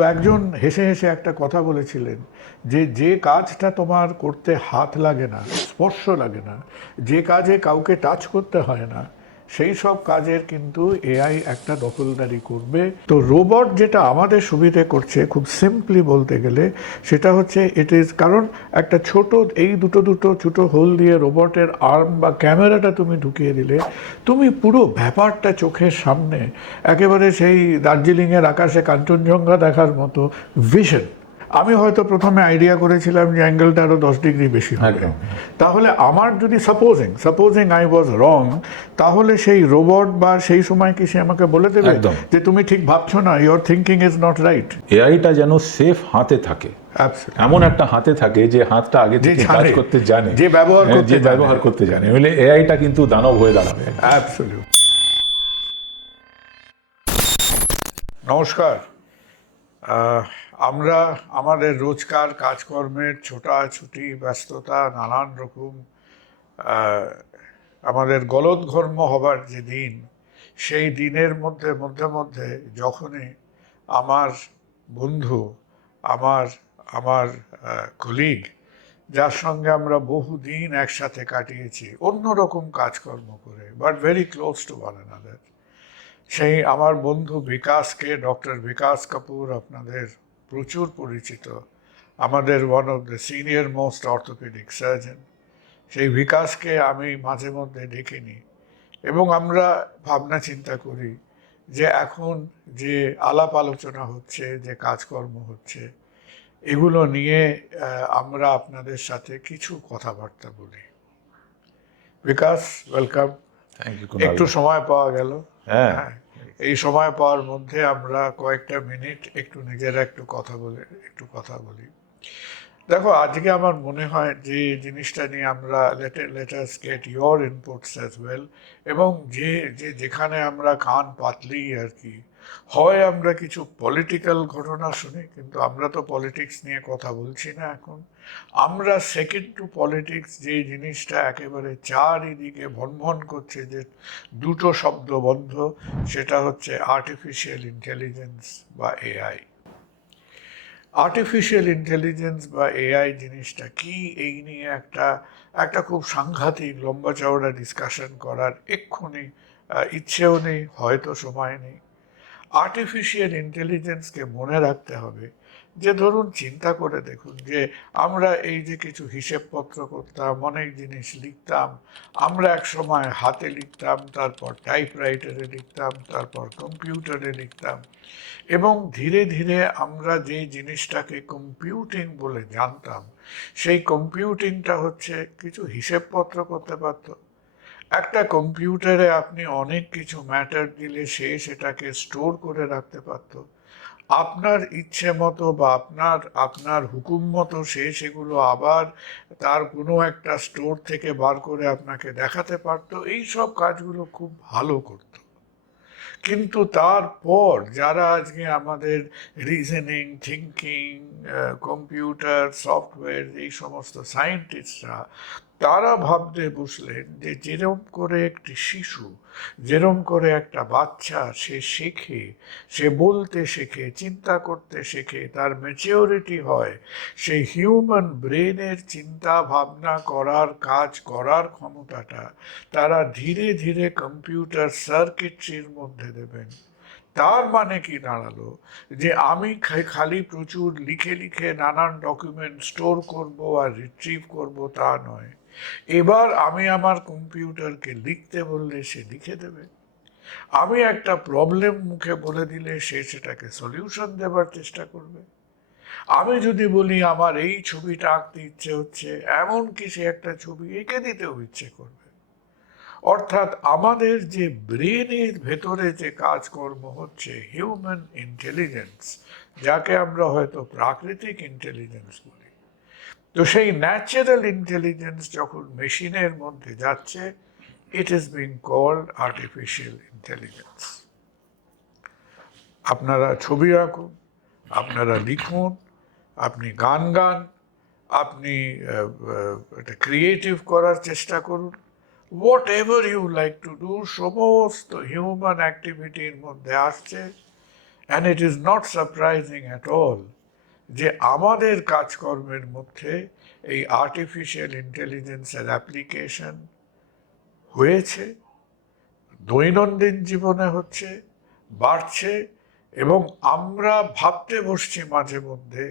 তো একজন হেসে হেসে একটা কথা বলেছিলেন যে যে কাজটা তোমার করতে হাত লাগে না, স্পর্শ লাগে না, যে কাজে কাউকে টাচ করতে হয় না, সেই সব কাজের কিন্তু এআই একটা দখলদারি করবে। তো রোবট যেটা আমাদের সুবিধে করছে, খুব সিম্পলি বলতে গেলে, সেটা হচ্ছে ইট ইজ, কারণ একটা ছোট এই দুটো ছোটো হোল দিয়ে রোবটের আর্ম বা ক্যামেরাটা তুমি ঢুকিয়ে দিলে, তুমি পুরো ব্যাপারটা চোখের সামনে একেবারে সেই দার্জিলিংয়ের আকাশে কাঞ্চনজঙ্ঘা দেখার মতো ভিশন। আমি হয়তো প্রথমে আইডিয়া করেছিলাম যে অ্যাঙ্গেলটা আরও 10 ডিগ্রি বেশি হবে, তাহলে আমার যদি সাপোজিং আই ওয়াজ রং, তাহলে সেই রোবট বা সেই সময় কি সে আমাকে বলে দেবে যে তুমি ঠিক ভাবছো না, your thinking is not right. এআইটা যেন সেফ হাতে থাকে, এমন একটা হাতে থাকে যে হাতটা আগে থেকে কাজ করতে জানে, যে ব্যবহার করতে জানে, নইলে এআইটা কিন্তু দানব হয়ে দাঁড়াবে। অ্যাবসলিউট। নমস্কার। আমরা আমাদের রোজকার কাজকর্মের ছোটাছুটি, ব্যস্ততা, নানান রকম আমাদের গলদঘর্ম হবার যে দিন, সেই দিনের মধ্যে মধ্যে যখনই আমার বন্ধু, আমার আমার কলিগ, যার সঙ্গে আমরা বহুদিন একসাথে কাটিয়েছি অন্যরকম কাজকর্ম করে, but very close two one another, সেই আমার বন্ধু বিকাশকে, ডক্টর বিকাশ কাপুর, আপনাদের প্রচুর পরিচিত, আমাদের one of the senior most orthopaedic surgeon, সেই বিকাশকে আমি মাঝে মধ্যে ডেকে নিই এবং আমরা ভাবনা চিন্তা করি যে এখন যে আলাপ আলোচনা হচ্ছে, যে কাজকর্ম হচ্ছে, এগুলো নিয়ে আমরা আপনাদের সাথে কিছু কথাবার্তা বলি। বিকাশ, ওয়েলকাম। একটু সময় পাওয়া গেল। হ্যাঁ, এই সময় পাওয়ার মধ্যে আমরা কয়েকটা মিনিট একটু নিজেরা একটু কথা বলি। দেখো, আজকে আমার মনে হয় যে জিনিসটা নিয়ে আমরা let us get your inputs as well, এবং যেখানে আমরা কান পাতলেই আর কি হয় আমরা কিছু পলিটিক্যাল ঘটনা শুনি, কিন্তু আমরা তো পলিটিক্স নিয়ে কথা বলছি না এখন। আমরা সেকেন্ড টু পলিটিক্স যে জিনিসটা একেবারে চারিদিকে ভনভন করছে, যে দুটো শব্দ বন্ধ, সেটা হচ্ছে আর্টিফিশিয়াল ইন্টেলিজেন্স বা এআই। আর্টিফিশিয়াল ইন্টেলিজেন্স বা এআই জিনিসটা কি, এই নিয়ে একটা খুব সাংঘাতিক লম্বা চওড়া ডিসকাশন করার এক্ষুনি ইচ্ছেও নেই, হয়তো সময় নেই। আর্টিফিশিয়াল ইন্টেলিজেন্সকে মনে রাখতে হবে যে, ধরুন চিন্তা করে দেখুন যে আমরা এই যে কিছু হিসেবপত্র করতাম, অনেক জিনিস লিখতাম, আমরা এক সময় হাতে লিখতাম, তারপর টাইপরাইটারে লিখতাম, তারপর কম্পিউটারে লিখতাম, এবং ধীরে ধীরে আমরা যে জিনিসটাকে কম্পিউটিং বলে জানতাম, সেই কম্পিউটিংটা হচ্ছে কিছু হিসেবপত্র করতে পারত। একটা কম্পিউটারে আপনি অনেক কিছু ম্যাটার দিলে সে সেটাকে স্টোর করে রাখতে পারত, আপনার ইচ্ছে মতো বা আপনার হুকুম মতো সে সেগুলো আবার তার কোনো একটা স্টোর থেকে বার করে আপনাকে দেখাতে পারতো। এই সব কাজগুলো খুব ভালো করত। কিন্তু তারপর যারা আজকে আমাদের রিজনিং, থিঙ্কিং, কম্পিউটার, সফটওয়্যার, এই সমস্ত সায়েন্টিস্টরা, তারা ভাবতে বসলেন যে যেরম করে একটি শিশু, যেরম করে একটা বাচ্চা সে শেখে, সে বলতে শেখে, চিন্তা করতে শেখে, তার ম্যাচিওরিটি হয়, সেই হিউম্যান ব্রেনের চিন্তা ভাবনা করার, কাজ করার ক্ষমতাটা তারা ধীরে ধীরে কম্পিউটার সার্কিটরির মধ্যে দেবেন। তার মানে কি দাঁড়ালো যে আমি খালি প্রচুর লিখে লিখে নানান ডকুমেন্ট স্টোর করব আর রিট্রিভ করব তা নয়, এবার আমি আমার কম্পিউটারকে লিখতে বললে সে লিখে দেবে, আমি একটা প্রবলেম মুখে বলে দিলে সে সেটাকে সলিউশন দেবার চেষ্টা করবে, আমি যদি বলি আমার এই ছবিটা আঁকতে ইচ্ছে হচ্ছে, এমনকি সে একটা ছবি এঁকে দিতেও ইচ্ছে করবে। অর্থাৎ আমাদের যে ব্রেনের ভেতরে যে কাজকর্ম হচ্ছে, হিউম্যান ইন্টেলিজেন্স, যাকে আমরা হয়তো প্রাকৃতিক ইন্টেলিজেন্স বলি, তো সেই ন্যাচারাল ইন্টেলিজেন্স যখন মেশিনের মধ্যে যাচ্ছে, it is being called artificial intelligence. আপনারা ছবি আঁকুন, আপনারা লিখুন, আপনি গান গান, আপনি এটা ক্রিয়েটিভ করার চেষ্টা করুন, whatever you like to do, সমস্ত হিউম্যান অ্যাক্টিভিটির মধ্যে আসছে and it is not surprising at all যে আমাদের কাজকর্মের মধ্যে এই আর্টিফিশিয়াল ইন্টেলিজেন্সের অ্যাপ্লিকেশন হয়েছে, দৈনন্দিন জীবনে হচ্ছে, বাড়ছে, এবং আমরা ভাবতে বসছি মাঝে মধ্যে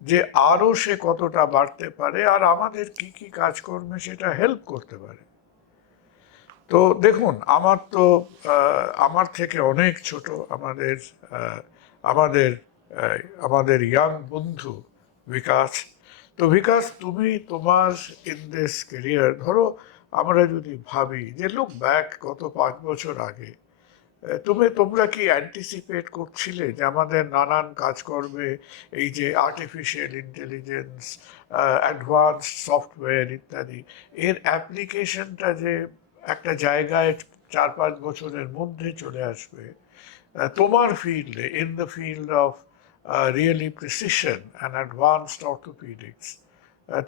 যে আরও সে কতটা বাড়তে পারে আর আমাদের কি কি কাজকর্মে সেটা হেল্প করতে পারে। তো দেখুন, আমার থেকে অনেক ছোট আমাদের আমাদের ইয়াং বন্ধু বিকাশ। তো বিকাশ, তুমি তোমার ইন দিস ক্যারিয়ার, ধরো আমরা যদি ভাবি যে লুক ব্যাক গত 5 বছর আগে, তোমরা কি অ্যান্টিসিপেট করছিলে যে আমাদের নানান কাজকর্মে এই যে আর্টিফিশিয়াল ইন্টেলিজেন্স, অ্যাডভান্স সফটওয়্যার ইত্যাদি এর অ্যাপ্লিকেশনটা যে একটা জায়গায় 4-5 বছরের মধ্যে চলে আসবে তোমার ফিল্ডে, in the field of really precision and advanced orthopaedics?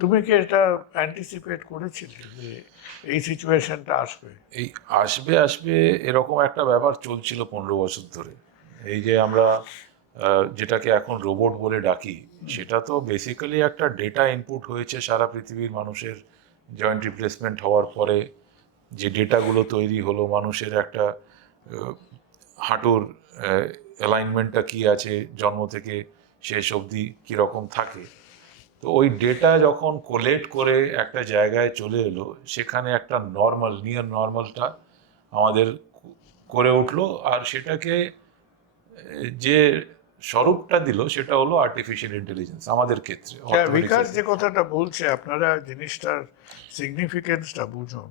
তুমি কি এটা অ্যান্টিসিপেট করেছিলে যে এই সিচুয়েশনটা আসবে? এই আসবে আসবে এরকম একটা ব্যাপার চলছিল 15 বছর ধরে। এই যে আমরা যেটাকে এখন রোবট বলে ডাকি, সেটা তো বেসিক্যালি একটা ডেটা ইনপুট হয়েছে সারা পৃথিবীর মানুষের জয়েন্ট রিপ্লেসমেন্ট হওয়ার পরে। যে ডেটাগুলো তৈরি হলো, মানুষের একটা হাঁটুর অ্যালাইনমেন্টটা কী আছে, জন্ম থেকে শেষ অবধি কীরকম থাকে, তো ওই ডেটা যখন কোলেক্ট করে একটা জায়গায় চলে এলো, সেখানে একটা নিয়ার নর্মালটা আমাদের করে উঠলো, আর সেটাকে যে স্বরূপটা দিল সেটা হলো আর্টিফিশিয়াল ইন্টেলিজেন্স আমাদের ক্ষেত্রে। বিকাশ যে কথাটা বলছে, আপনারা জিনিসটার সিগনিফিকেন্সটা বুঝুন।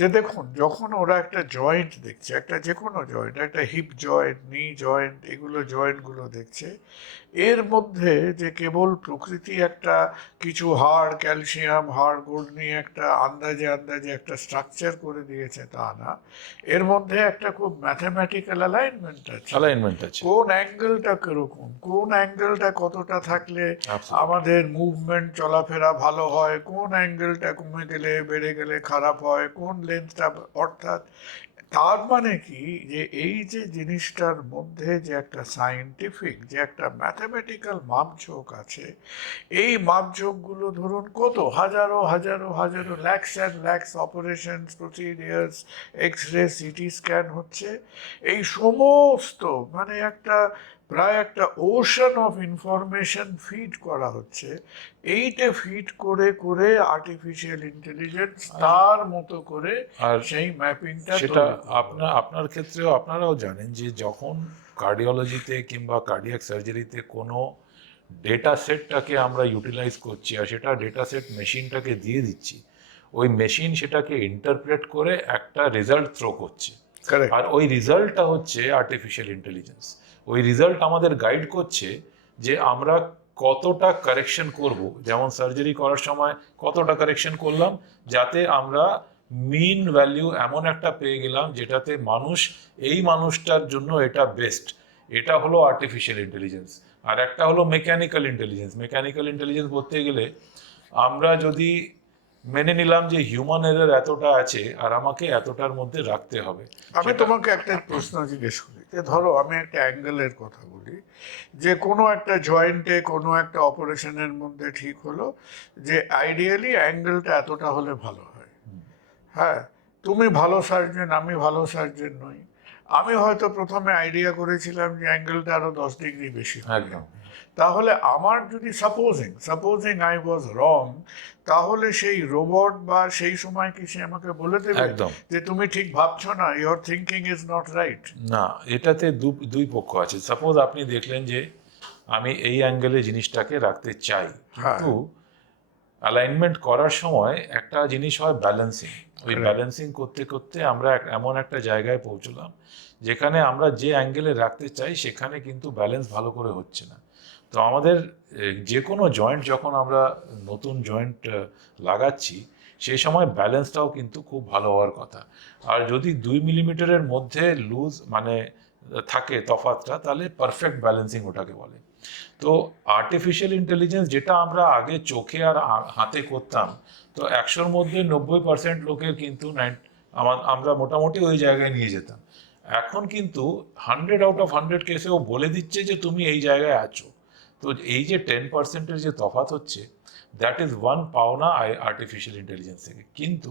যে দেখুন, যখন ওরা একটা জয়েন্ট দেখছে, একটা যে কোনো জয়েন্ট, একটা হিপ জয়েন্ট, নি জয়েন্ট, এগুলো জয়েন্টগুলো দেখছে, এর মধ্যে যে কেবল প্রকৃতি একটা কিছু হাড়, ক্যালসিয়াম হাড় গোল্ড নিয়ে একটা আন্দাজে একটা স্ট্রাকচার করে দিয়েছে তা না, এর মধ্যে একটা খুব ম্যাথামেটিক্যাল অ্যালাইনমেন্ট আছে। কোন অ্যাঙ্গেলটা কিরকম, কোন অ্যাঙ্গেলটা কতটা থাকলে আমাদের মুভমেন্ট চলাফেরা ভালো হয়, কোন অ্যাঙ্গেলটা কমে গেলে বেড়ে গেলে খারাপ হয়, কোন লেন্থটা, অর্থাৎ তার মানে কি যে এই যে জিনিসটার মধ্যে যে একটা সায়েন্টিফিক, যে একটা ম্যাথামেটিক্যাল মাপঝোঁক আছে, এই মাপঝোঁকগুলো ধরুন কত হাজারো হাজারো হাজারো lakhs and lakhs operations, procedures, x-ray, CT scan হচ্ছে, এই সমস্ত মানে প্রায় একটা ওশান অফ ইনফরমেশন ফিড করা হচ্ছে। এইটা ফিড করে করে আর্টিফিশিয়াল ইন্টেলিজেন্স তার মতো করে আর সেই ম্যাপিংটা, সেটা আপনার ক্ষেত্রেও আপনারাও জানেন যে যখন কার্ডিওলজিতে কিংবা কার্ডিয়াক সার্জারিতে কোনো ডেটা সেটটাকে আমরা ইউটিলাইজ করছি আর সেটা ডেটা সেট মেশিনটাকে দিয়ে দিচ্ছি, ওই মেশিন সেটাকে ইন্টারপ্রেট করে একটা রেজাল্ট থ্রো করছে, আর ওই রেজাল্টটা হচ্ছে আর্টিফিশিয়াল ইন্টেলিজেন্স। ওই রেজাল্ট আমাদের গাইড করছে যে আমরা কতটা কারেকশন করব, যেমন সার্জারি করার সময় কতটা কারেকশন করলাম যাতে আমরা মিন ভ্যালিউ এমন একটা পেয়ে গেলাম যেটাতে এই মানুষটার জন্য এটা বেস্ট। এটা হলো আর্টিফিশিয়াল ইন্টেলিজেন্স। আর একটা হলো মেকানিক্যাল ইন্টেলিজেন্স বলতে গেলে আমরা যদি মেনে নিলাম যে হিউম্যান এরর এতটা আছে আর আমাকে এতটার মধ্যে রাখতে হবে। আমি তোমাকে একটা প্রশ্ন জিজ্ঞেস করি, যে ধরো আমি একটা অ্যাঙ্গেলের কথা বলি, যে কোনো একটা জয়েন্টে কোনো একটা অপারেশনের মধ্যে ঠিক হলো যে আইডিয়ালি অ্যাঙ্গেলটা এতটা হলে ভালো হয়। হ্যাঁ, তুমি ভালো সার্জন, আমি ভালো সার্জন নই, আমি হয়তো প্রথমে আইডিয়া করেছিলাম যে অ্যাঙ্গেলটা আরো 10 ডিগ্রি বেশি হবে। তাহলে আমার যদি সাপোজিং আই ওয়াজ রং, তাহলে সেই রোবট বা সেই সময় কি সে আমাকে বলে দেবে যে তুমি ঠিক ভাবছো না, your thinking is not right? না, এটাতে দুই পক্ষ আছে। সাপোজ আপনি দেখলেন যে আমি এই অ্যাঙ্গেলে জিনিসটাকে রাখতে চাই, কিন্তু অ্যালাইনমেন্ট করার সময় একটা জিনিস হয় ব্যালেন্সিং। ওই ব্যালেন্সিং করতে করতে আমরা এমন একটা জায়গায় পৌঁছলাম যেখানে আমরা যে অ্যাঙ্গেলে রাখতে চাই সেখানে কিন্তু ব্যালেন্স ভালো করে হচ্ছে না। তো আমাদের যে কোনো জয়েন্ট যখন আমরা নতুন জয়েন্ট লাগাচ্ছি সেই সময় ব্যালেন্সটাও কিন্তু খুব ভালো হওয়ার কথা। আর যদি 2 মিলিমিটারের মধ্যে লুজ মানে থাকে তফাৎটা, তাহলে পারফেক্ট ব্যালেন্সিং ওটাকে বলে। তো আর্টিফিশিয়াল ইন্টেলিজেন্স যেটা আমরা আগে চোখে আর হাতে করতাম, তো 100-র মধ্যে 90% লোকের কিন্তু আমরা মোটামুটি ওই জায়গায় নিয়ে যেতাম। এখন কিন্তু 100 আউট অফ 100 কেসেও বলে দিচ্ছে যে তুমি এই জায়গায় আছো। তো এই যে 10%-এর যে তফাৎ হচ্ছে, দ্যাট ইজ ওয়ান পাওনা আর্টিফিশিয়াল ইন্টেলিজেন্স থেকে। কিন্তু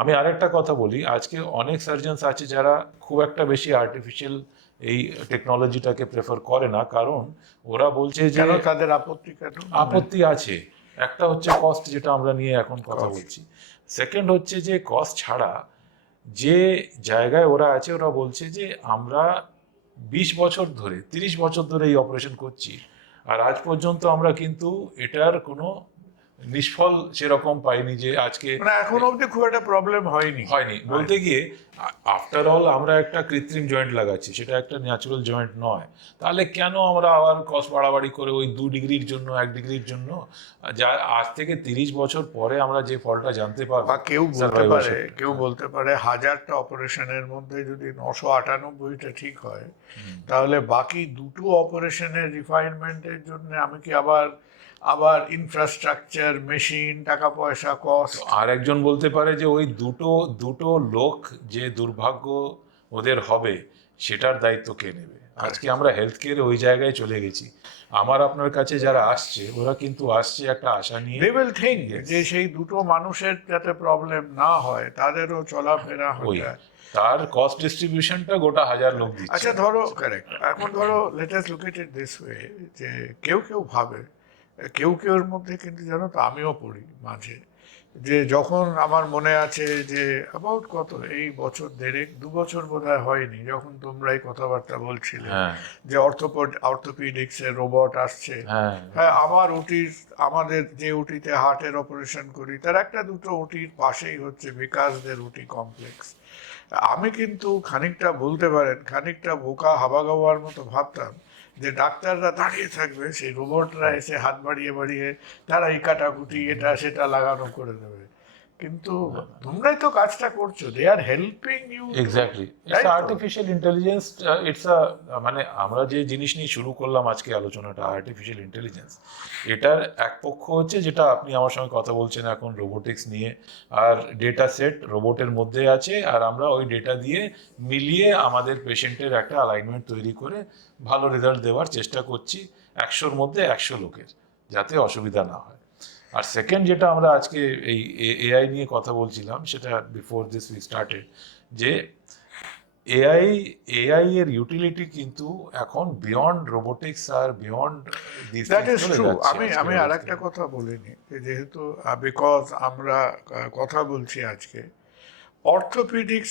আমি আরেকটা কথা বলি, আজকে অনেক সার্জনস আছে যারা খুব একটা বেশি আর্টিফিশিয়াল এই টেকনোলজিটাকে প্রেফার করে না, কারণ ওরা বলছে যে কেন তাদের আপত্তি কেন? আপত্তি আছে। একটা হচ্ছে কস্ট, যেটা আমরা নিয়ে এখন কথা Cost. বলছি। সেকেন্ড হচ্ছে যে কস্ট ছাড়া যে জায়গায় ওরা আছে, ওরা বলছে যে আমরা 20 বছর ধরে 30 বছর ধরে এই অপারেশন করছি, আর আজ পর্যন্ত আমরা কিন্তু এটার কোনো নিষ্ফল সেরকম পাইনি যে আজকে মানে এখন অবধি খুব একটা প্রবলেম হয়নি। হয়নি। বলতে গিয়ে আফটার অল আমরা একটা কৃত্রিম জয়েন্ট লাগাচ্ছি, সেটা একটা ন্যাচারাল জয়েন্ট নয়। তাহলে কেন আমরা আবার কস্ট বাড়াবাড়ি করে ওই 2 ডিগ্রির জন্য 1 ডিগ্রির জন্য, যা আজ থেকে 30 বছর পরে আমরা যে ফলটা জানতে পারবো। বা কেউ বলতে survivorship। পারে, কেউ বলতে পারে 1000টা অপারেশনের মধ্যে যদি 998টা ঠিক হয়, তাহলে বাকি দুটো অপারেশনের রিফাইনমেন্টের জন্য আমি কি আবার আবার ইনফ্রাস্ট্রাকচার, মেশিন, টাকা পয়সা, কস্ট। আর একজন বলতে পারে যে ওই দুটো দুটো লোক যে দুর্ভাগ্য ওদের হবে, সেটার দায়িত্ব কে নেবে? আজকে আমরা হেলথ কেয়ারে ওই জায়গায় চলে গেছি। আমার আপনার কাছে যারা আসছে, ওরা কিন্তু আসছে একটা আশা নিয়ে। They will think Yes. যে সেই দুটো মানুষের যাতে প্রবলেম না হয়, তাদেরও চলাফেরা ওই হয়। তার কস্ট ডিস্ট্রিবিউশনটা গোটা 1000 লোক দিচ্ছে। আচ্ছা ধরো, কারেক্ট, এখন ধরো let us look at it this way, যে কেউ কেউ ভাবে, কেউ কেউর মধ্যে কিন্তু জানো তো আমিও পড়ি মাঝে, যে যখন আমার মনে আছে যে অ্যাবাউট কত এই বছর দেড়েক 2 বছর বোধহয় হয়নি, যখন তোমরা এই কথাবার্তা বলছিলে হ্যাঁ যে অর্থোপেডিক্সের রোবট আসছে। হ্যাঁ হ্যাঁ, আমাদের যে ওটিতে হার্টের অপারেশন করি, তার একটা দুটো ওটির পাশেই হচ্ছে বিকাশদের ওটি কমপ্লেক্স। আমি কিন্তু খানিকটা বলতে পারেন, খানিকটা বোকা হাবাগাওয়ার মতো ভাবতাম যে ডাক্তাররা দাঁড়িয়ে থাকবে, সেই রোবটরা এসে হাত বাড়িয়ে বাড়িয়ে তারা এই কাটাকুটি এটা সেটা লাগানো করে দেবে। কিন্তু তোমরাই তো কাজটা করছো, they are helping you. Exactly, it's artificial intelligence. It's মানে আমরা যে জিনিস নিয়ে শুরু করলাম আজকে আলোচনাটা, আর্টিফিশিয়াল ইন্টেলিজেন্স, এটার এক পক্ষ হচ্ছে যেটা আপনি আমার সঙ্গে কথা বলছেন এখন রোবোটিক্স নিয়ে, আর ডেটা সেট রোবটের মধ্যে আছে, আর আমরা ওই ডেটা দিয়ে মিলিয়ে আমাদের পেশেন্টের একটা অ্যালাইনমেন্ট তৈরি করে ভালো রেজাল্ট দেওয়ার চেষ্টা করছি 100-র মধ্যে 100 লোকের, যাতে অসুবিধা না হয়। আর সেকেন্ড যেটা আমরা আজকে এই এআই নিয়ে কথা বলছিলাম, সেটা বিফোর দিস উই স্টার্টেড, যে এআই এর ইউটিলিটি কিন্তু এখন বিয়ন্ড রোবোটিক্স আর beyond this. That is true. আমি আর একটা কথা বলিনি, যে যেহেতু বিকজ আমরা কথা বলছি আজকে, অর্থোপেডিক্স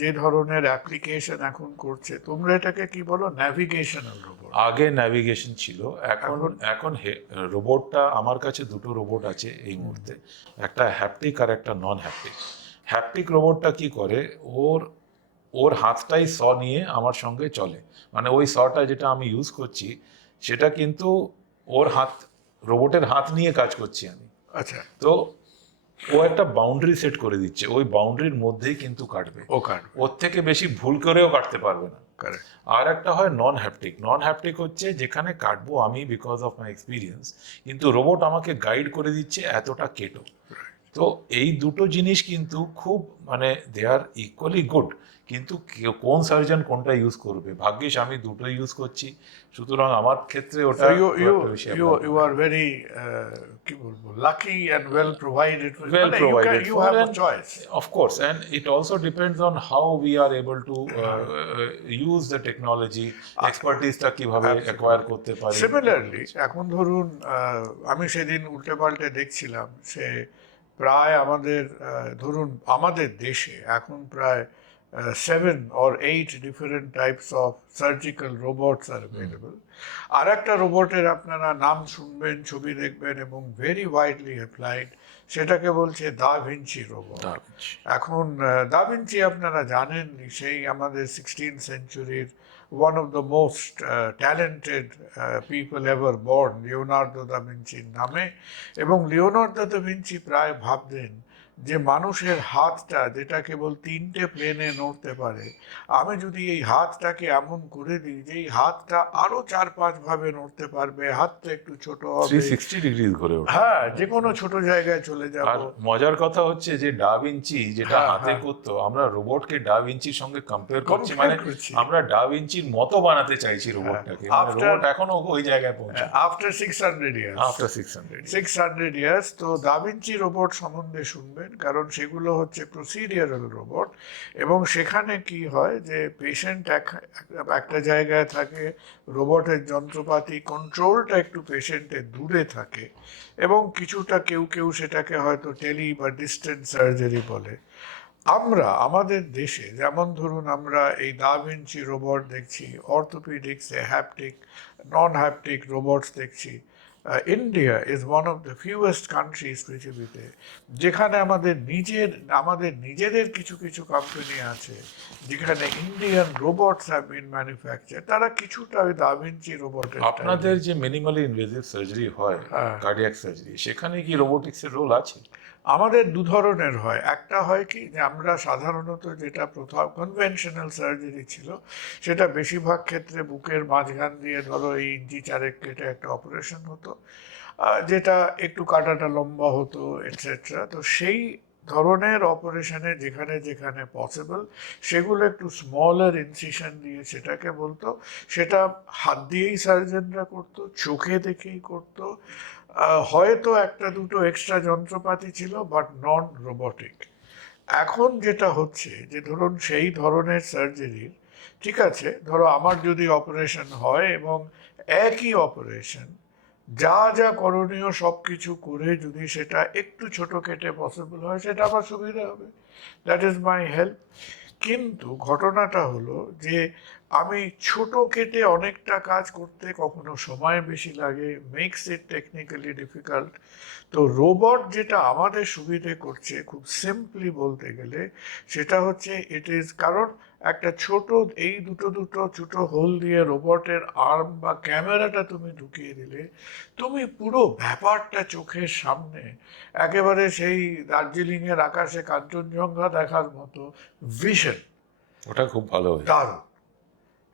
যে ধরনের অ্যাপ্লিকেশন এখন করছে, তোমরা এটাকে কি বলো, ন্যাভিগেশনাল রোবট। আগে ন্যাভিগেশন ছিল, এখন রোবটটা আমার কাছে দুটো রোবট আছে এই মুহূর্তে, একটা হ্যাপটিক আর একটা নন হ্যাপটিক। হ্যাপটিক রোবটটা কি করে, ওর হাতটাই নিয়ে আমার সঙ্গে চলে, মানে ওই সটা যেটা আমি ইউজ করছি, সেটা কিন্তু রোবটের হাত নিয়ে কাজ করছি আমি। আচ্ছা, তো ও একটা বাউন্ডারি সেট করে দিচ্ছে, ওই বাউন্ডারির মধ্যেই কিন্তু কাটবে, ও কাটবে, ওর থেকে বেশি ভুল করেও কাটতে পারবে না। কারেক্ট। আর একটা হয় নন হ্যাপটিক। নন হ্যাপটিক হচ্ছে যেখানে কাটবো আমি বিকজ অফ মাই এক্সপিরিয়েন্স, কিন্তু রোবট আমাকে গাইড করে দিচ্ছে এতটা কেটো। তো এই দুটো জিনিস কিন্তু খুব মানে দে আর ইকুয়ালি গুড, কিন্তু কোন সার্জন কোনটা ইউজ করবে, ভাগ্যিস আমি দুটো ইউজ করছি, সুতরাং আমার ক্ষেত্রে ওটা ইউ আর ভেরি কি বলবো, lucky and well provided. well provided you for, have a and choice. of course, and it also depends on how we are able to use the technology, expertise টা কিভাবে acquire করতে পারি। Similarly এখন ধরুন, আমি সেদিন উল্টে পাল্টে দেখছিলাম, সে প্রায় আমাদের ধরুন আমাদের দেশে এখন প্রায় 7 or 8 different types of surgical robots are available. আর একটা রোবটের আপনারা নাম শুনবেন, ছবি দেখবেন এবং ভেরি ওয়াইডলি অ্যাপ্লাইড, সেটাকে বলছে দা ভিঞ্চি রোবট। এখন দা ভিঞ্চি আপনারা জানেন, সেই আমাদের 16th century one of the most talented people ever born, Leonardo da ভিঞ্চির নামে। এবং লিওনার্দো দা ভিঞ্চি প্রায় ভাবতেন যে মানুষের হাতটা যেটা কেবল 3টে প্লেনে নড়তে পারে, আমি যদি এই হাতটাকে এমন করে দিই যে এই হাতটা আরো 4-5 ভাবে নড়তে পারবে, হাতটা একটু ছোট হবে, 360 ডিগ্রি ঘুরে ওঠে। হ্যাঁ যে কোনো ছোট জায়গায় চলে যাব। আর মজার কথা হচ্ছে যে ডা ভিঞ্চি যেটা হ্যাঁ, হাতে হ্যাঁ। করতো, আমরা রোবটকে ডা ভিঞ্চির সঙ্গে কম্পেয়ার করছি, মানে Compare করছি। আমরা ডা ভিঞ্চির মতো বানাতে চাইছি রোবটটাকে, মানে After- রোবট এখনো ওই জায়গায় পৌঁছে আফটার 600 ইয়ার্স, আফটার 600 600 ইয়ার্স। তো দাভিঞ্চি রোবট সম্বন্ধে শুনবেন, কারণ সেগুলো হচ্ছে প্রসিডিয়ারাল রোবট, এবং সেখানে কি হয় যে পেশেন্ট একটা জায়গায় থাকে, রোবটের যন্ত্রপাতি কন্ট্রোলটা একটু পেশেন্টের দূরে থাকে, এবং কিছুটা কেউ কেউ সেটাকে হয়তো টেলি বা ডিস্টেন্স সার্জারি বলে। আমরা আমাদের দেশে যেমন ধরুন আমরা এই দা ভিঞ্চি রোবট দেখছি, অর্থোপেডিক্সে হ্যাপটিক, নন হ্যাপটিক রোবটস দেখছি। India is one of the fewest countries পৃথিবীতে যেখানে আমাদের নিজেদের কিছু কিছু কোম্পানি আছে যেখানে Indian robots have been manufacture. তারা কিছুটা ওই দা ভিঞ্চি রোবটের আপনাদের যে মিনিমালি ইনভেসিভ সার্জারি হয়, হ্যাঁ। কার্ডিয়াক সার্জারি, সেখানে কি রোবোটিক্সের রোল আছে? আমাদের দু ধরনের হয়। একটা হয় কি যে আমরা সাধারণত যেটা প্রথম কনভেনশনাল সার্জারি ছিল সেটা বেশিরভাগ ক্ষেত্রে বুকের মাঝখান দিয়ে ধরো এই ইঞ্চি চারেক কেটে একটা অপারেশন হতো, যেটা একটু কাটাটা লম্বা হতো এটসেট্রা। তো সেই ধরনের অপারেশনে যেখানে যেখানে পসিবল সেগুলো একটু স্মলার ইনসিশন দিয়ে সেটাকে বলতো, সেটা হাত দিয়েই সার্জনরা করতো, চোখে দেখেই করতো। হয়তো একটা দুটো এক্সট্রা যন্ত্রপাতি ছিল, বাট নন রোবটিক। এখন যেটা হচ্ছে যে ধরুন সেই ধরনের সার্জারির, ঠিক আছে, ধরো আমার যদি অপারেশন হয় এবং একই অপারেশন যা যা করণীয় সব কিছু করে যদি সেটা একটু ছোট কেটে পসিবল হয়, সেটা আমার সুবিধা হবে, দ্যাট ইজ মাই হেল্প। কিন্তু ঘটনাটা হলো যে আমি ছোট কেটে অনেকটা কাজ করতে কখনো সময় বেশি লাগে, মেক্স ইট টেকনিক্যালি ডিফিকাল্ট। তো রোবট যেটা আমাদের সুবিধে করছে খুব সিম্পলি বলতে গেলে সেটা হচ্ছে ইট ইজ, কারণ একটা ছোট এই দুটো দুটো ছোট হোল দিয়ে রোবটের আর্ম বা ক্যামেরাটা তুমি ঢুকিয়ে দিলে তুমি পুরো ব্যাপারটা চোখের সামনে একেবারে সেই দার্জিলিংয়ের আকাশে কাঞ্চনজঙ্ঘা দেখার মতো ভিশন, ওটা খুব ভালো হয়। দারুণ।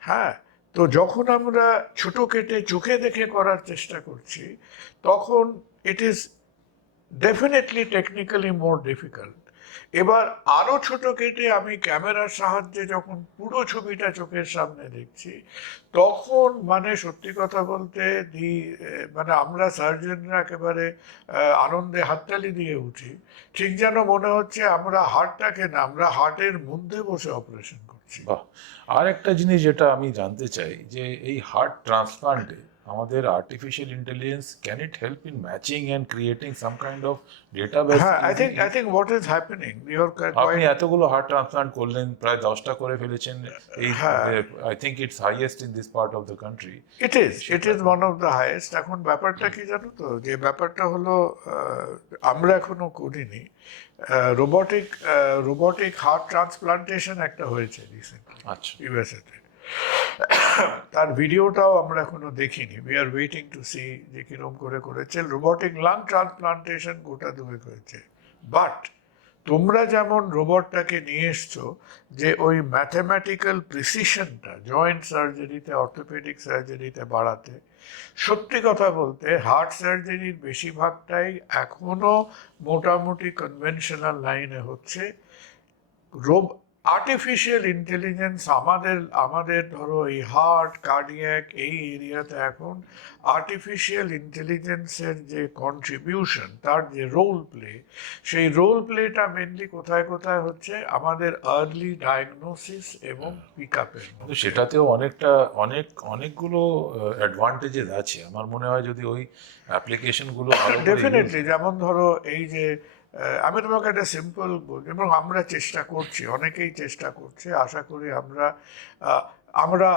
হ্যাঁ, তো যখন আমরা ছোট কেটে চোখে দেখে করার চেষ্টা করছি তখন it is definitely technically more difficult. এবার আরো ছোট কেটে আমি ক্যামেরার সাহায্যে যখন পুরো ছবিটা চোখের সামনে দেখছি তখন মানে সত্যি কথা বলতে মানে আমরা সার্জনরা একেবারে আনন্দে হাততালি দিয়ে উঠি, ঠিক যেন মনে হচ্ছে আমরা হার্টটাকে না, আমরা হার্টের মধ্যে বসে অপারেশন করছি। বাহ। আর একটা জিনিস যেটা আমি জানতে চাই, যে এই হার্ট ট্রান্সপ্লান্টে আমাদের artificial intelligence, can it help in matching and creating some kind of database? হ্যাঁ, I think what is happening, আপনি এতগুলো হার্ট ট্রান্সপ্লান্ট করলেন, প্রায় 10টা করে ফেলেছেন, এই হ্যাঁ। I think it's highest in this part of the country. It is one of the highest. এখন ব্যাপারটা কি জানো তো, যে ব্যাপারটা হলো আমরা এখনো করিনি। রোবটিক হার্ট ট্রান্সপ্লান্টেশন একটা হয়েছে রিসেন্টলি আচ্ছা। ইউএসএতে। তার ভিডিওটাও আমরা এখনো দেখিনি, we are waiting to see যে কিরম করে করেছে। রোবটিক লাং ট্রান্সপ্লান্টেশন গোটা দুয়েক হয়েছে, বাট তোমরা যেমন রোবটটাকে নিয়ে এসছো যে ওই ম্যাথমেটিক্যাল প্রিসিশনটা জয়েন্ট সার্জারিতে, অর্থোপেডিক সার্জারিতে বাড়াতে, সত্যি কথা বলতে হার্ট সার্জারির বেশিরভাগটাই এখনো মোটামুটি কনভেনশনাল লাইনে হচ্ছে। আর্টিফিশিয়াল ইন্টেলিজেন্স আমাদের ধরো এই হার্ট কার্ডিয়াক এই এরিয়াতে এখন আর্টিফিশিয়াল ইন্টেলিজেন্সের যে কন্ট্রিবিউশন, তার যে রোল প্লে, সেই রোল প্লেটা মেনলি কোথায় কোথায় হচ্ছে আমাদের আর্লি ডায়াগনোসিস এবং পিক আপের। কিন্তু সেটাতেও অনেকগুলো অ্যাডভান্টেজেস আছে আমার মনে হয়, যদি ওই অ্যাপ্লিকেশনগুলো ডেফিনেটলি, যেমন ধরো এই যে আমি তোমাকে একটা সিম্পল বলি, এবং আমরা চেষ্টা করছি, অনেকেই চেষ্টা করছে, আশা করি আমরা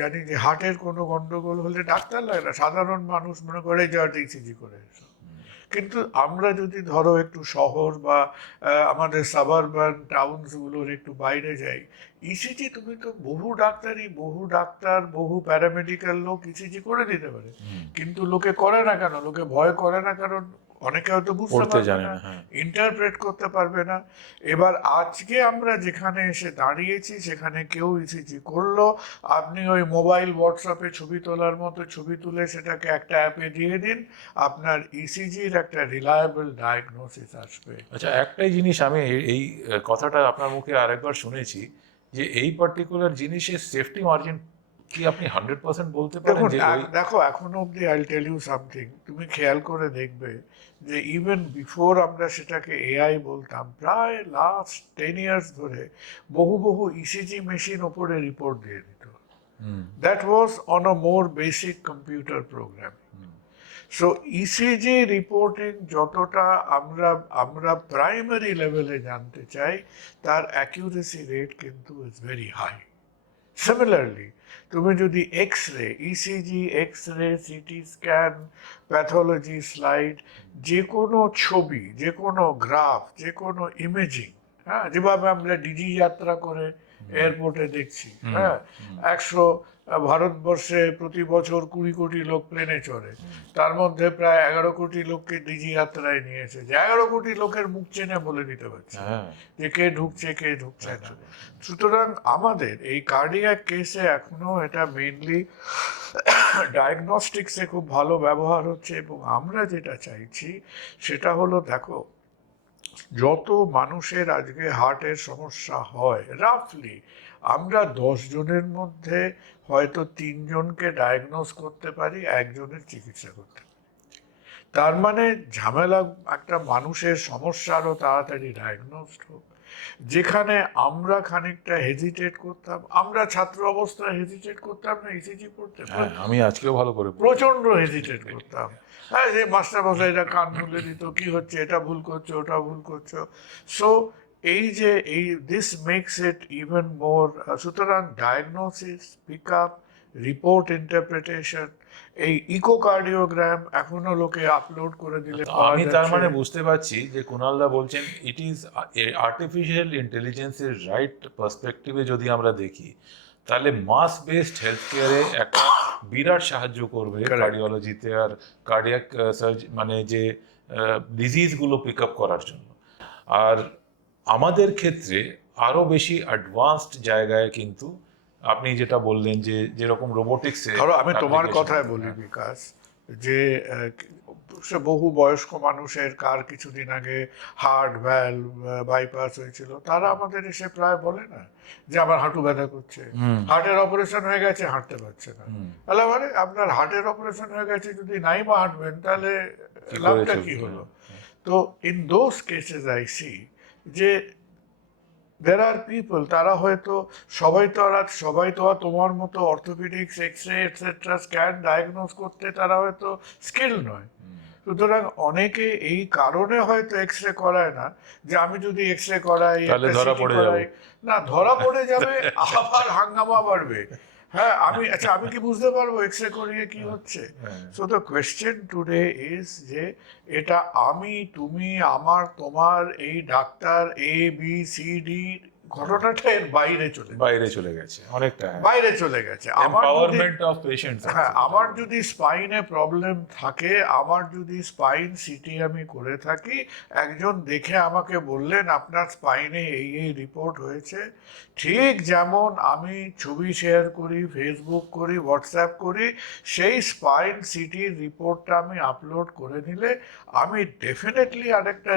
জানি যে হার্টের কোনো গন্ডগোল হলে ডাক্তার লাগে না, সাধারণ মানুষ মনে করে যে ইসিজি করে এসো। কিন্তু আমরা যদি ধরো একটু শহর বা আমাদের সাবারবান টাউনসগুলোর একটু বাইরে যাই, ইসিজি তুমি তো বহু ডাক্তার বহু প্যারামেডিক্যাল লোক ইসিজি করে দিতে পারে, কিন্তু লোকে করে না কেন? লোকে ভয় করে না, কারণ অনেকে হয়তো বুঝতে পড়তে পারবে জানে না, না, হ্যাঁ। ইন্টারপ্রেট করতে পারবে না। এবার আজকে আমরা যেখানে এসে দাঁড়িয়েছি সেখানে কেউ ইসিজি করলো, আপনি ওই মোবাইল হোয়াটসঅ্যাপে ছবি তোলার মতো ছবি তুলে সেটাকে একটা অ্যাপে দিয়ে দিন, আপনার ইসিজির একটা রিলায়েবল ডায়াগনোসিস আসবে। আচ্ছা, একটাই জিনিস আমি এই কথাটা আপনার মুখে আরেকবার শুনেছি, যে এই পার্টিকুলার জিনিসের সেফটি মার্জিন কি আপনি 100% বলতে পারেন দেখুন যে ওই? দেখো এখনো অব্দি আই টেল ইউ সামথিং, তুমি খেয়াল করে দেখবে যে ইভেন বিফোর আমরা সেটাকে এআই বলতাম, প্রায় লাস্ট 10 ইয়ার্স ধরে বহু বহু ইসিজি মেশিন ওপরে রিপোর্ট দিয়ে দিত। That was on a more basic computer program. So ECG reporting যতটা আমরা আমরা প্রাইমারি লেভেলে জানতে চাই, তার অ্যাকিউরেসি রেট কিন্তু ইজ ভেরি হাই। সিমিলারলি তুমি যদি X ray, ECG, X ray, CT scan, pathology slide, যে কোনো ছবি, যে কোনো গ্রাফ, যে কোনো ইমেজিং, হ্যাঁ, যেভাবে আমরা ডিজি যাত্রা করে এয়ারপোর্টে দেখছি, হ্যাঁ, ভারতবর্ষে প্রতি বছর 20 কোটি লোক প্লেনে চড়ে, তার মধ্যে প্রায় 11 কোটি লোককে ডিজি যাত্রায় নিয়েছে, যে 11 কোটি লোকের মুখ চেনে বলে দিতে পারছে যে কে ঢুকছে কে ঢুকছে না। সুতরাং আমাদের এই কার্ডিয়াক কেসে এখনো এটা মেইনলি ডায়াগনস্টিক্সে খুব ভালো ব্যবহার হচ্ছে, এবং আমরা যেটা চাইছি সেটা হলো, দেখো যত মানুষের আজকে হার্টের সমস্যা হয়, রাফলি আমরা 10 জনের মধ্যে হয়তো 3 জনকে ডায়াগনোজ করতে পারি, একজনের চিকিৎসা করতে পারি। তার মানে ঝামেলা, একটা মানুষের সমস্যা আরও তাড়াতাড়ি ডায়াগনোজড হোক। যেখানে আমরা খানিকটা হেজিটেট করতাম, আমরা ছাত্র অবস্থায় হেজিটেট করতাম না ইসিজি পড়তে, হ্যাঁ, আমি আজকেও ভালো করে প্রচন্ড হেজিটেট করতাম, হ্যাঁ, যে মাস্টার মশাইরা কান তুলে দিত, কি হচ্ছে, এটা ভুল করছো, ওটা ভুল করছো। সো এই যে এই this makes it even more. সুতরাং diagnosis, pick up, report interpretation, এই ইকোকার্ডিওগ্রাম এখনো লোকে আপলোড করে দিলে পাওয়া আমি তার যাচ্ছে। মানে বুঝতে পারছি যে কুণালদা বলছেন ইট ইজ আর্টিফিশিয়াল ইন্টেলিজেন্সের রাইট পার্সপেক্টিভে যদি আমরা দেখি, তাহলে মাস বেসড হেলথ কেয়ারে একটা বিরাট সাহায্য করবে কার্ডিওলজিতে আর কার্ডিয়াক মানে যে ডিজিজগুলো পিক আপ করার জন্য। আর আমাদের ক্ষেত্রে আরো বেশি অ্যাডভান্সড জায়গায় কিন্তু আপনি যেটা বললেন যে যেরকম রোবোটিক্সে, ধরো আমি তোমার কথায় বলি বিকাশ, যে সে বহু বয়স্ক মানুষের কার কিছুদিন আগে হার্ট ভ্যালভ বাইপাস হয়েছিল, তারা আমাদের এসে প্রায় বলে না যে আমার হাঁটু ব্যথা করছে, হার্টের অপারেশন হয়ে গেছে, হাঁটতে পারছে না। তাহলে মানে আপনার হার্টের অপারেশন হয়ে গেছে, যদি নাই বা হাঁটবেন তাহলে লাভটা কি হলো? তো in those cases I see যে there are people, তারা হয়তো সবাই তো আর তোমার মতো orthopaedics, X ray etcetera scan diagnose করতে তারা হয়তো স্কিল নয়। সুতরাং অনেকে এই কারণে হয়তো এক্স রে করায় না, যে আমি যদি এক্স রে করাই, তাহলে একটা ধরা CT পড়ে করাই, না ধরা পড়ে যাবে, আবার হাঙ্গামা বাড়বে। হ্যাঁ, আমি কি বুঝতে পারবো এক্স রে করিয়ে কি হচ্ছে? So the question today is যে এটা আমি, তুমি, আমার, তোমার, এই ডাক্তার এ বি সি ডি, ঘটনাটা এর বাইরে চলে গেছে অনেকটা বাইরে চলে গেছে। Empowerment of patients. হ্যাঁ, আমার যদি স্পাইনে প্রবলেম থাকে, আমার যদি স্পাইন সিটি আমি করে থাকি, একজন দেখে আমাকে বললেন আপনার স্পাইনে এই এই রিপোর্ট হয়েছে, ঠিক যেমন আমি ছবি শেয়ার করি, ফেসবুক করি, হোয়াটসঅ্যাপ করি, সেই স্পাইন সিটির রিপোর্টটা আমি আপলোড করে দিলে আমি ডেফিনেটলি আরেকটা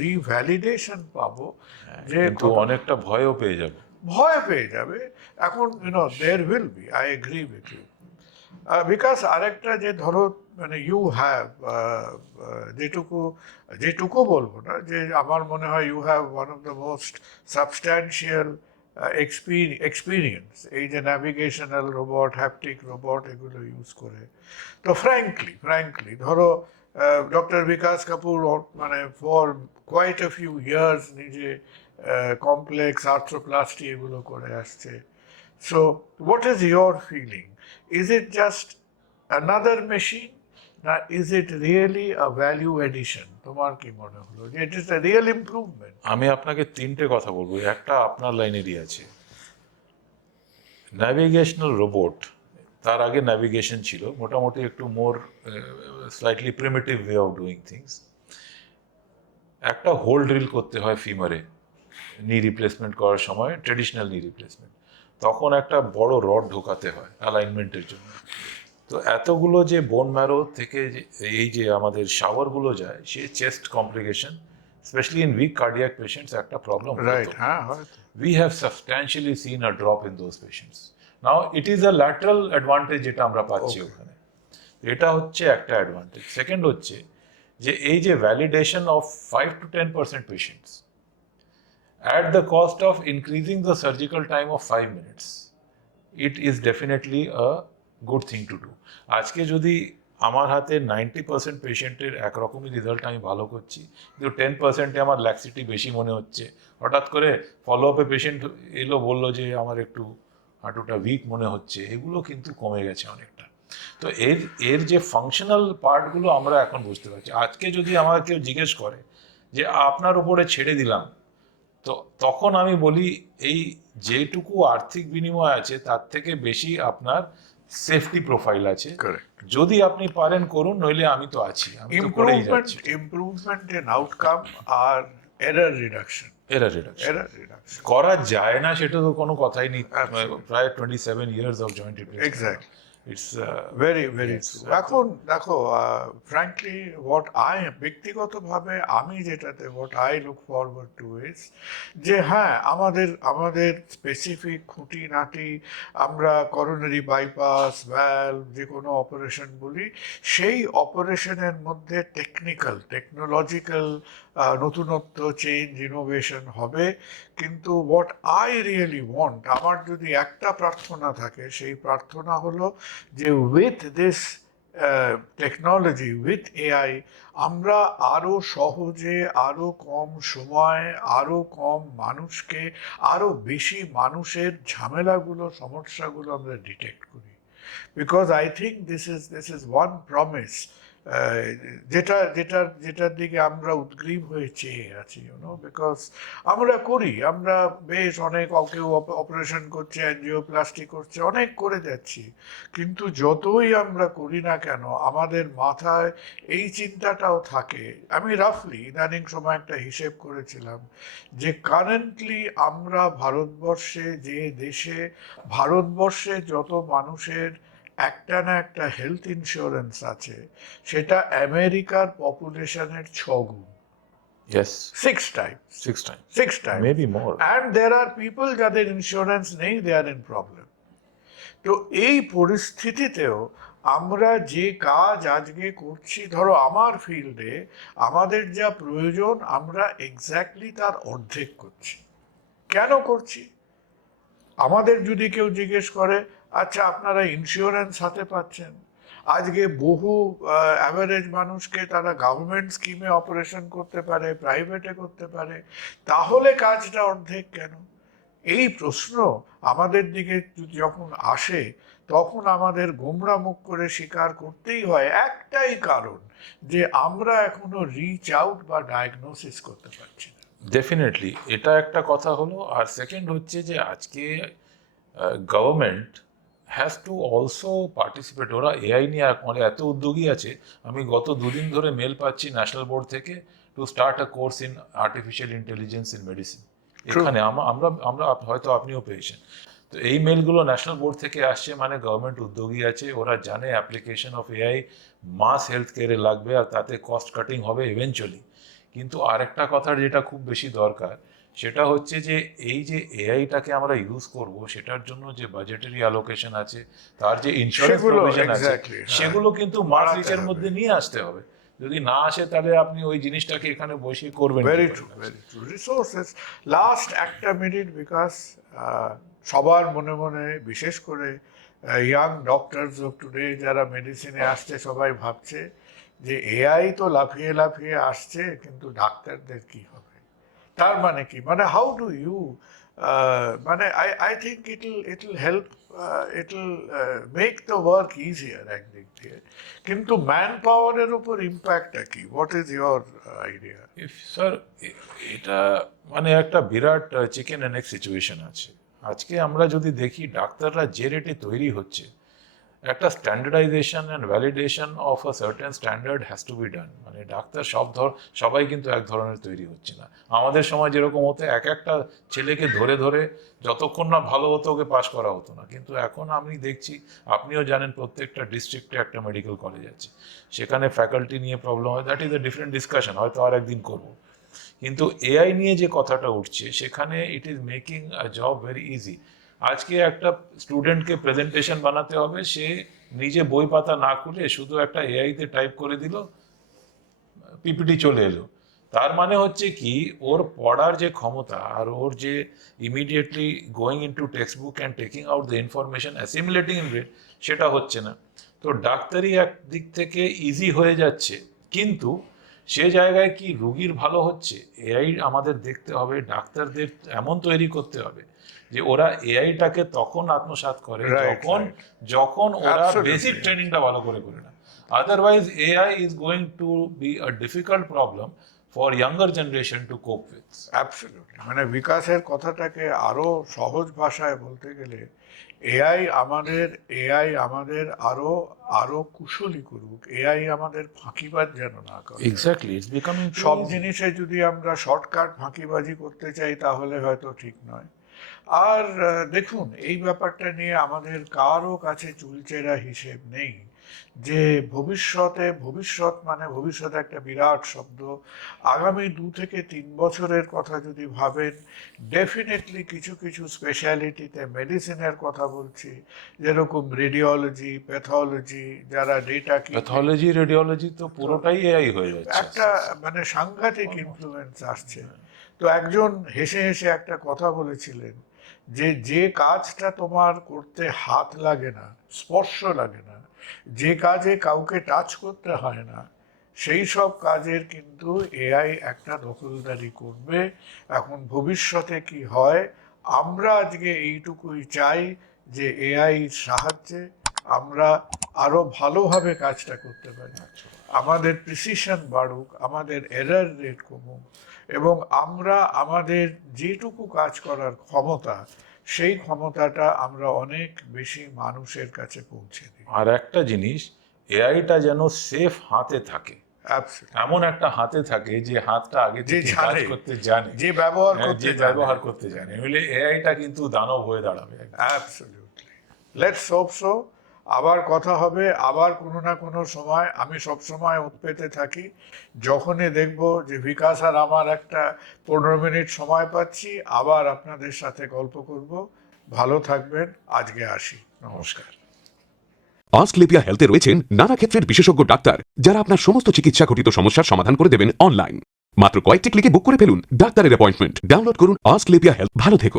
রিভ্যালিডেশন পাবো, যে কিন্তু অনেকটা ভয়ও পেয়ে যাবে। ভয় পেয়ে যাবে। এখন there will be, I agree with you, because আরেকটা যে ধরো মানে ইউ হ্যাভ যেটুকু বলবো না, যে আমার মনে হয় you have one of the most substantial experience এই যে ন্যাভিগেশনাল রোবট, হ্যাপটিক রোবট এগুলো ইউজ করে। তো ফ্র্যাঙ্কলি ধরো ডক্টর বিকাশ কাপুর মানে for quite a few years নিজে কমপ্লেক্স আর্থ্রোপ্লাস্টি এগুলো করে আসছে। So what is your feeling? Is it just another machine, না is it really a value addition? তোমার কি মনে হলো যে it is a real improvement? আমি আপনাকে তিনটে কথা বলবো, একটা আপনার লাইনেরই আছে, ন্যাভিগেশনাল রোবট। তার আগে ন্যাভিগেশন ছিল মোটামুটি একটু more slightly primitive way of doing things. একটা হোল ড্রিল করতে হয় ফিমারে নি রিপ্লেসমেন্ট করার সময়, ট্রেডিশনাল নি রিপ্লেসমেন্ট, তখন একটা বড় রড ঢোকাতে হয় অ্যালাইনমেন্টের জন্য। তো এতগুলো যে বোন ম্যারো থেকে এই যে আমাদের শাওয়ারগুলো যায়, সে chest complication, specially in weak cardiac patients, একটা প্রবলেম রাইট, হ্যাঁ হয়তো। we have substantially seen a drop in those patients. Now it is a lateral advantage যেটা আমরা পাচ্ছি ওখানে, এটা হচ্ছে একটা অ্যাডভান্টেজ। সেকেন্ড হচ্ছে যে এই যে validation of 5 to 10% patients at the cost of increasing the surgical time of 5 minutes, it is definitely a good thing to do. আজকে যদি আমার হাতে 90% পেশেন্টের একরকমই রেজাল্ট আমি ভালো করছি, কিন্তু 10%-এ আমার ল্যাক্সিটি বেশি মনে হচ্ছে, হঠাৎ করে ফলো আপে পেশেন্ট এলো বললো যে আমার একটু হাঁটুটা উইক মনে হচ্ছে, এগুলো কিন্তু কমে গেছে অনেকটা। তো এর যে ফাংশনাল পার্টগুলো আমরা এখন বুঝতে পারছি। আজকে যদি আমাকে কেউ জিজ্ঞেস করে যে আপনার উপরে ছেড়ে দিলাম, তো তখন আমি বলি এই যেটুকু আর্থিক বিনিময় আছে তার থেকে বেশি আপনার সেফটি প্রোফাইল আছে। যদি আপনি পারেন করুন, নইলে আমি তো আছি, আমি তো করেই যাচ্ছি। ইমপ্রুভমেন্ট ইন আউটকাম আর এরর রিডাকশন করা যায় না সেটা তো কোনো কথাই নেই। প্রায় 27 years of joint replacement. Exactly. It's very true. এখন দেখো, ফ্র্যাঙ্কলি ব্যক্তিগতভাবে আমি যেটাতে what I look forward to is যে হ্যাঁ, আমাদের স্পেসিফিক খুঁটিনাটি, আমরা করোনারি বাইপাস, ভ্যালভ, যে কোনো অপারেশন বলি, সেই অপারেশনের মধ্যে টেকনোলজিক্যাল নতুনত্ব, চেঞ্জ, ইনোভেশন হবে। কিন্তু হোয়াট আই রিয়েলি ওয়ান্ট, আমার যদি একটা প্রার্থনা থাকে, সেই প্রার্থনা হলো যে with this technology, with AI, আমরা আরও সহজে, আরও কম সময়, আরও কম মানুষকে, আরও বেশি মানুষের ঝামেলাগুলো, সমস্যাগুলো আমরা ডিটেক্ট করি। Because I think this is one promise যেটার দিকে আমরা উদ্গ্রীব হয়ে চেয়ে আছি, বিকজ আমরা বেশ অনেক, কেউ অপারেশন করছে, অ্যাঞ্জিওপ্লাস্টি করছে, অনেক করে যাচ্ছি, কিন্তু যতই আমরা করি না কেন আমাদের মাথায় এই চিন্তাটাও থাকে। আমি রাফলি ইদানিং সময় একটা হিসেব করেছিলাম যে কারেন্টলি আমরা ভারতবর্ষে যত মানুষের একটা না একটা হেলথ ইন্স্যুরেন্স আছে, সেটা আমেরিকার পপুলেশনের 6 গুণ। Yes. 6 times. 6 times. Maybe more. And there are people যাদের ইন্স্যুরেন্স নেই, they are in problem. তো এই পরিস্থিতিতেও আমরা যে কাজ আজকে করছি, ধরো আমার ফিল্ডে আমাদের যা প্রয়োজন, আমরা এক্স্যাক্টলি তার অর্ধেক করছি। কেন করছি? আমাদের যদি কেউ জিজ্ঞেস করে, আচ্ছা আপনারা ইন্স্যুরেন্স হাতে পাচ্ছেন, আজকে বহু অ্যাভারেজ মানুষকে তারা গভর্নমেন্ট স্কিমে অপারেশন করতে পারে, প্রাইভেটে করতে পারে, তাহলে কাজটা অর্ধেক কেন? এই প্রশ্ন আমাদের দিকে যখন আসে, তখন আমাদের গোমরা মুখ করে স্বীকার করতেই হয় একটাই কারণ, যে আমরা এখনো রিচ আউট বা ডায়াগনোসিস করতে পারছি না। ডেফিনেটলি এটা একটা কথা হলো। আর সেকেন্ড হচ্ছে যে আজকে government has to also participate. ওরা এআই নিয়ে মানে এত উদ্যোগী আছে, আমি গত 2 দিন ধরে মেল পাচ্ছি ন্যাশনাল বোর্ড থেকে to start a course in artificial intelligence in medicine. এখানে আমরা হয়তো আপনিও পেয়েছেন। তো এই মেলগুলো ন্যাশনাল বোর্ড থেকে আসছে, মানে গভর্নমেন্ট উদ্যোগী আছে, ওরা জানে application of AI mass health কেয়ারে লাগবে, আর তাতে কস্ট কাটিং হবে ইভেনচুয়ালি। কিন্তু আরেকটা কথার যেটা খুব বেশি দরকার, সেটা হচ্ছে যে এই যে এআইটাকে আমরা ইউজ করব, সেটার জন্য যে বাজেটারি অ্যালোকেশন আছে, তার যে ইন্স্যুরেন্স প্রভিশন আছে, সেগুলো কিন্তু মাস রিচের মধ্যে নিয়ে আসতে হবে। যদি না আসে তাহলে আপনি ওই জিনিসটাকে এখানে বসিয়ে করবেন। Very true. রিসোর্সেস, লাস্ট একটা মিনিট, বিকজ সবার মনে মনে, বিশেষ করে ইয়াং ডক্টরস অফ টুডে যারা মেডিসিনে আসছে, সবাই ভাবছে যে এআই তো লাফিয়ে লাফিয়ে আসছে, কিন্তু ডাক্তারদের কি হবে? তার মানে কি, মানে হাউ ডু ইউ, মানে I think it'll help, it'll make the work easier একদিক দিয়ে, কিন্তু ম্যান পাওয়ারের উপর ইম্প্যাক্টটা কি? What is your idea? Sir, এটা মানে একটা বিরাট চিকেন অ্যান্ড এগ সিচুয়েশন আছে। আজকে আমরা যদি দেখি ডাক্তাররা যে রেটে তৈরি হচ্ছে, একটা standardisation and validation of a certain standard has to be done. মানে ডাক্তার সবাই কিন্তু এক ধরনের তৈরি হচ্ছে না। আমাদের সময় যেরকম হতো এক একটা ছেলেকে ধরে ধরে যতক্ষণ না ভালো হতো ওকে পাস করা হতো না, কিন্তু এখন আমি দেখছি, আপনিও জানেন, প্রত্যেকটা ডিস্ট্রিক্টে একটা মেডিকেল কলেজ আছে, সেখানে ফ্যাকাল্টি নিয়ে প্রবলেম হয়, that is a different discussion, হয়তো আর একদিন করবো। কিন্তু এআই নিয়ে যে কথাটা উঠছে সেখানে it is making a job very easy. আজকে একটা স্টুডেন্টকে প্রেজেন্টেশন বানাতে হবে, সে নিজে বই পাতা না খুলে শুধু একটা এআইতে টাইপ করে দিল, পিপিটি চলে এলো। তার মানে হচ্ছে কি, ওর পড়ার যে ক্ষমতা আর ওর যে immediately going into text book and taking out the information, assimilating in it, সেটা হচ্ছে না। তো ডাক্তারি এক দিক থেকে ইজি হয়ে যাচ্ছে, কিন্তু সে জায়গায় কি রুগীর ভালো হচ্ছে? এআই আমাদের দেখতে হবে, ডাক্তারদের এমন তৈরি করতে হবে যে ওরা এআইটাকে তখন আত্মসাৎ করে যখন ওরা বেসিক ট্রেনিংটা ভালো করে না। Otherwise AI is going to be a difficult problem for younger generation to কোপ উইথ। অ্যাবসলিউটলি, মানে বিকাশের কথাটাকে আরো সহজ ভাষায় বলতে গেলে এআই আমাদের আরো আরো কুশলী করুক, এআই আমাদের ফাঁকিবাজ যেন না করে। এক্স্যাক্টলি, ইটস বিকামিং সব জিনিসে যদি আমরা শর্টকাট ফাঁকিবাজি করতে চাই তাহলে হয়তো ঠিক নয়। আর দেখুন, এই ব্যাপারটা নিয়ে আমাদের কারো কাছে চুলচেরা হিসেব নেই যে ভবিষ্যৎ মানে ভবিষ্যৎ একটা বিরাট শব্দ। আগামী 2 থেকে 3 বছরের কথা যদি ভাবেন, ডেফিনেটলি কিছু কিছু স্পেশালিটিতে মেডিসিনের কথা বলছি, যেরকম রেডিওলজি, প্যাথোলজি, যারা ডেটা প্যাথোলজি, রেডিওলজি তো পুরোটাই এআই হয়ে যাচ্ছে, একটা মানে সাংঘাতিক ইনফ্লুয়েন্স আসছে। তো একজন হেসে হেসে একটা কথা বলেছিলেন যে কাজটা তোমার করতে হাত লাগে না, স্পর্শ লাগে না, যে কাজে কাউকে টাচ করতে হয় না, সেই সব কাজের কিন্তু এআই একটা দখলদারি করবে। এখন ভবিষ্যতে কি হয়, আমরা আজকে এইটুকুই চাই যে এআই সাহায্যে আমরা আরো ভালোভাবে কাজটা করতে পারি, আমাদের প্রিসিশন বাড়ুক, আমাদের এরার রেট কমুক, এবং আমরা আমাদের যেটুকু কাজ করার ক্ষমতা, সেই ক্ষমতাটা আমরা অনেক বেশি মানুষের কাছে পৌঁছে দিই। আর একটা জিনিস, এআইটা যেন সেফ হাতে থাকে, এমন একটা হাতে থাকে যে হাতটা আগে থেকে কাজ করতে জানে, যে ব্যবহার করতে জানে, নইলে এআইটা কিন্তু দানব হয়ে দাঁড়াবে। Absolutely, let's hope so. আবার কথা হবে, আবার কোনো না কোনো সময়। আমি সব সময় উৎপেতে থাকি, যখনই দেখব যে বিকাশ আর আমার একটা 15 মিনিট সময় পাচ্ছি, আবার আপনাদের সাথে গল্প করব। ভালো থাকবেন, আজকে আসি, নমস্কার। আস্কলেপিয়া হেলথে রয়েছেন নানা ক্ষেত্রের বিশেষজ্ঞ ডাক্তার, যারা আপনার সমস্ত চিকিৎসা ঘটিত সমস্যার সমাধান করে দেবেন অনলাইন। মাত্র কয়েকটি ক্লিকে বুক করে ফেলুন ডাক্তারের অ্যাপয়েন্টমেন্ট। ডাউনলোড করুন আস্কলেপিয়া হেলথ। ভালো থেকো।